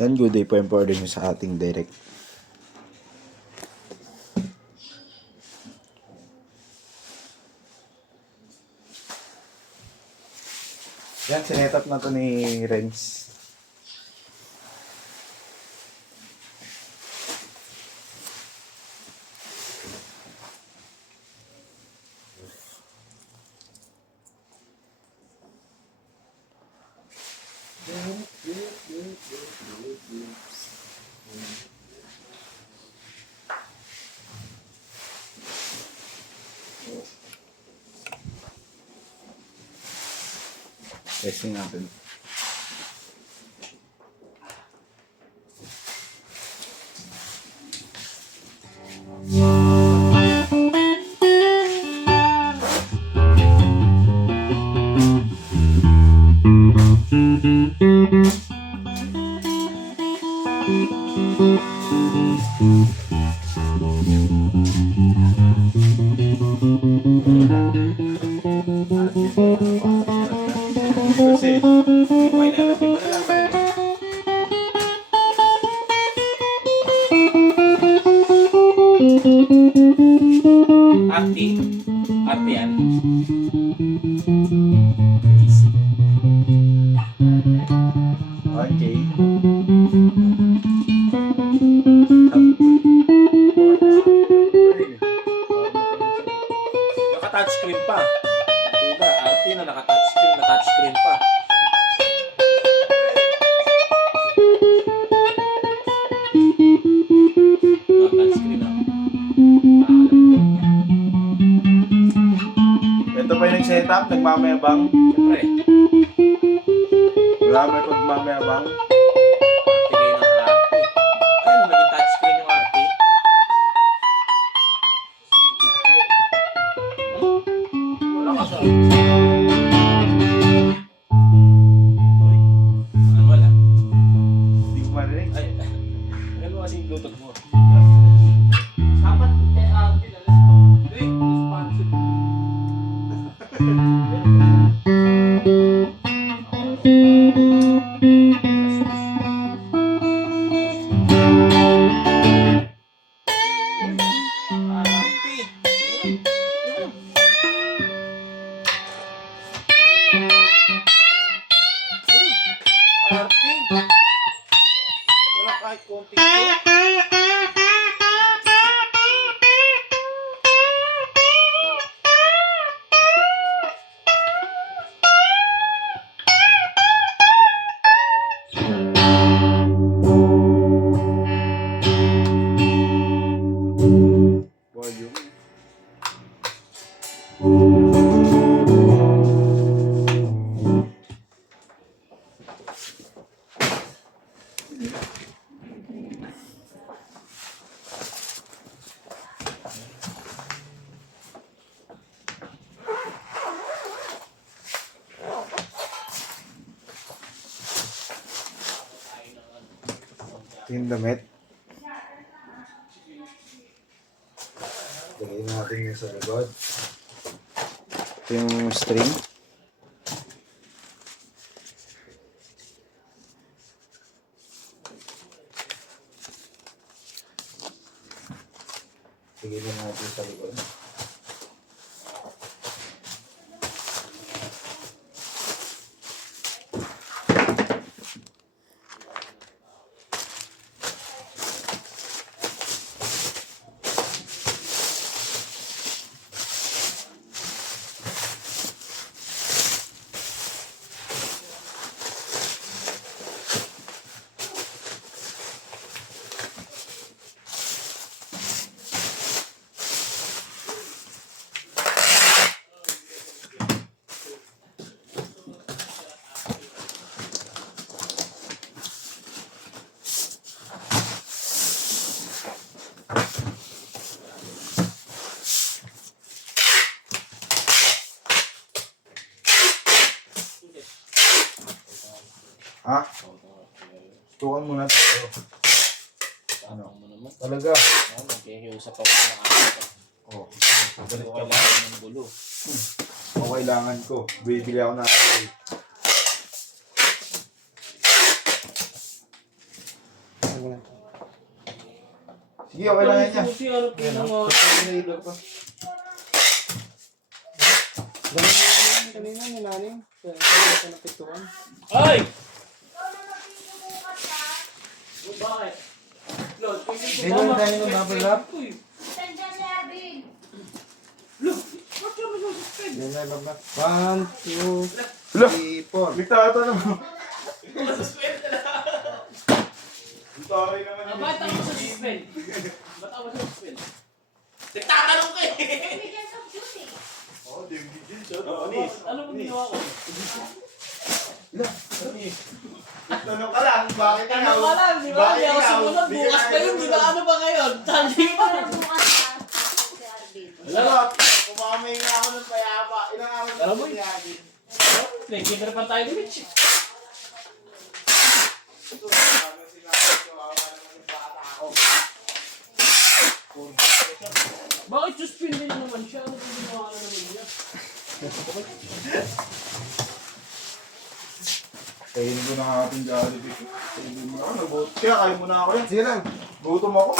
Yan, good day po yung order nyo sa ating direct. Yan, sinetap na to ni Renz. Testing natin. Kasi, may nalating na lang. Arti. Arti yan. Okay. Naka-touchscreen pa. Diba? Arti na naka-touchscreen pa. Naka-touchscreen na. Ito pa yung nag-setup, nagmamayabang. Siyempre. Wala may pagmamayabang. Arti kayo ng Arti. Ayun, naging touchscreen yung Arti. Wala ka sa... Uy. Ano wala? Hindi ko marinig. Ay, ano kasi yung Bluetooth mo? Dapat kay Arvin na lang. Responsive. Arti. Wala kahit konting ko. Volume. Ito yung damit. Lagay natin yung sa likod. Ito yung string. Lagay na natin sa likod. Ha? Tukan muna tayo. Ano? Talaga? Oo, magkikiusap ako ng akin. Oh. Hindi ko kailangan ng gulo. O kailangan ko. Bibili ako na ako. Sige, okay lang yan niya. Si ano po Yan, ng oh. Pinailaw pa. Ganun yung kanina ni Nani. Sa napituan. Ay! Bakit? Lord, pwede ko Ganun ba tayo ng double up? Nandiyan si Arvin. Look! Ba't siya mag-suspend? Yan na, baba. 1, 2, Hala! 3, 4. Bitato naman. Suspend na lang. Sorry naman. Ba't ako suspend? Ba't ako suspend? Nagtatanong ka eh! Evidence of duty. Oo, David Gil. Ano mo ginawa ko? Tanong ka lang, bakit ikaw? Ano ka lang, di ba? Hindi ako sumunod. Bukas pa yun, di ba? Ano ba ngayon? Sunday pa. Pero bukas na. Si Arvin. Wala. Kumamay nga ako ng payapa. Ilang araw Alam na mo, siniyagin. Nagkita na pa tayo ni Mitch. Ito, ano sinabi ko, awa naman yung bata ako. Bakit suspend din naman siya? Ano ba ginawa na naman niya? Kainin ko na nga ating Jollibee. Kainin mo na ako, nagutom. Kaya kain mo na ako yan. Sige lang, gutom ako.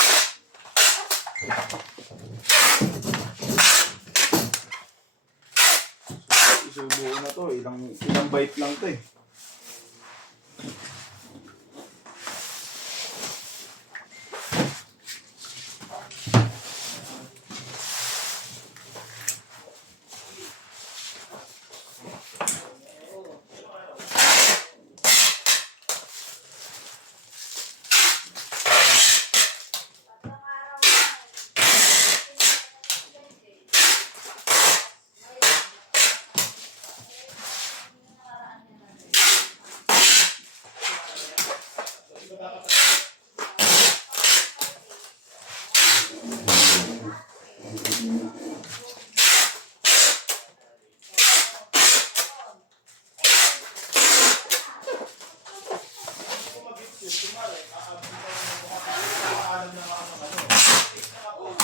Isubo na to, ilang bite lang to eh.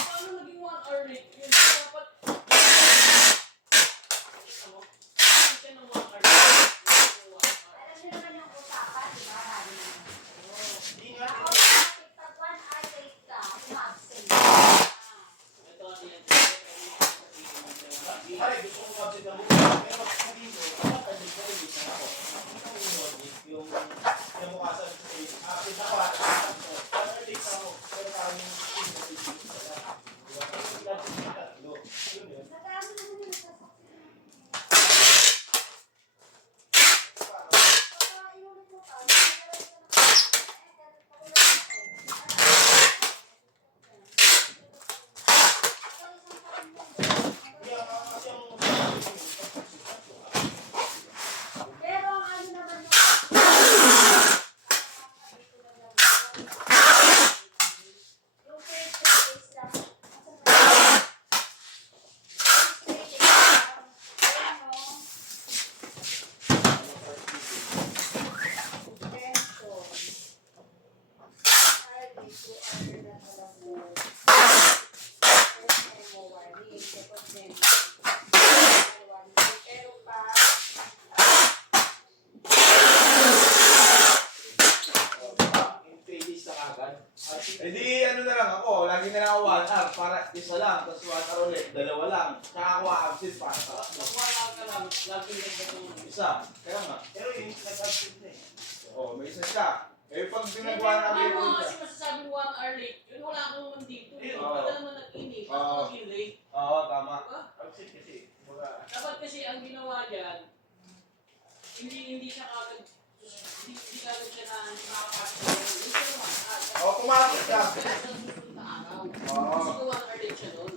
Paano naging 1 hour late? Yun, dapat... Siya ng 1 hour late. Alam niyo naman yung usapan, di ba? Ako, pag 1 hour late ka, umabsent. Ito, ano yan? Ay, gusto ko kasi na pero dito, dapat hindi ko rin isa ako. Yung mukha sa pinaka pero late ako, pero parang yung Nag-aaral naman yung sasakyan. Inulit mo pa. Pero ang ano naman yung first is lang. Eh di ano na lang ako, lagi na lang ako 1 hour para isa lang, tapos 1 hour ulit, dalawa lang. Tsaka ako absent para sa Wala ka lang. Lagi lang ka isa. Kaya nga. Pero yun, nag-absent na eh. Oo, may isa siya. Eh pag ginagawa namin Ano yun kasi masasabing 1 hour late? Yun wala akong naman dito. Oo. Ba't naman nag-ini? Ba't Oo. ako maging late? Oo, tama. Diba? Absent kasi. Wala. Dapat kasi ang ginawa dyan, hindi siya kagad, hindi kagad siya na makapasok. Hindi siya naman. Oo, pumasok siya. Sa susunod na araw. Oo. Kasi 1 hour late siya doon.